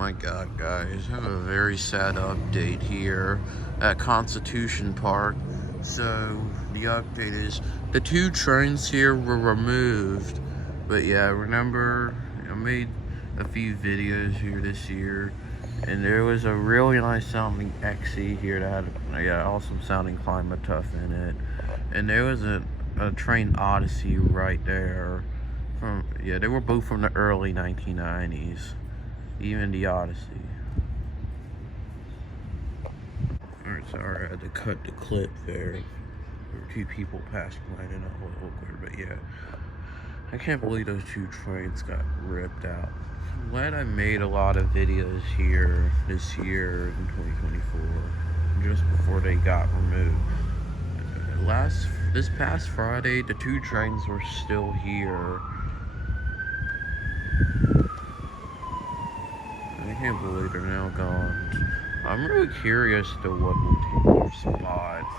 my god, guys, I have a very sad update here at Constitution Park. So the update is the 2 trains here were removed, but yeah, remember I made a few videos here this year, and there was a really nice sounding XE here that had awesome sounding Climate Tough in it, and there was a Train Odyssey right there. They were both from the early 1990s. Even the Odyssey. Alright, sorry, I had to cut the clip there. There were 2 people passing by and a little awkward, but yeah. I can't believe those 2 trains got ripped out. I'm glad I made a lot of videos here this year in 2024, just before they got removed. This past Friday, the 2 trains were still here. I can't believe they're now gone. I'm really curious to what will take their spots.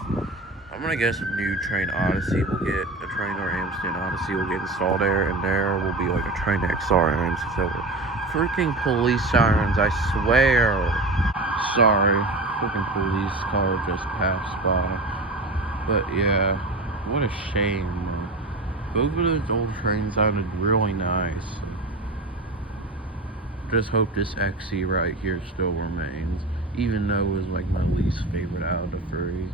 I'm gonna guess a new Train Odyssey will get, a Train or Amsterdam Odyssey will get installed there, and there will be like a Train XR instead of freaking police sirens, I swear. Sorry, freaking police car just passed by. But yeah, what a shame, man. Both of those old trains sounded really nice. Just hope this XE right here still remains, even though it was like my least favorite out of the 3.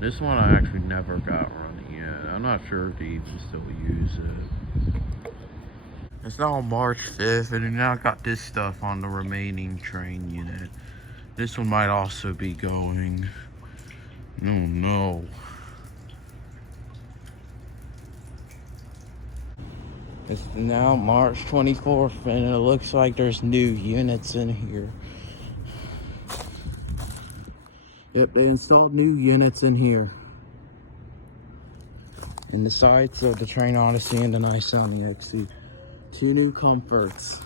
This one I actually never got running yet. I'm not sure if they even still use it. It's now March 5th, and they now got this stuff on the remaining train unit. This one might also be going. Oh no. It's now March 24th, and it looks like there's new units in here. Yep, they installed new units in here. In the sides of the Train Odyssey and the nice sounding XE. 2 new comforts.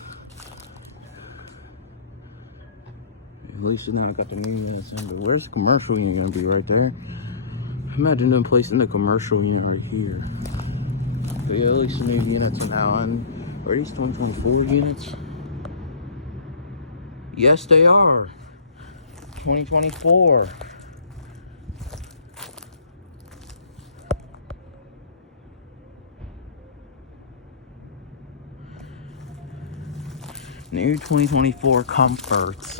At least now I got the new units in, but where's the commercial unit gonna be? Right there? Imagine them placing the commercial unit right here. But yeah, at least the new units are now in. Are these 2024 units? Yes, they are. 2024. New 2024 comforts.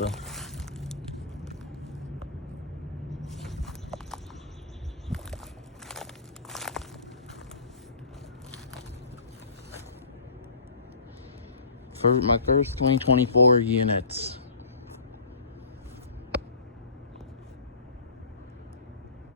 For my first 2024 units.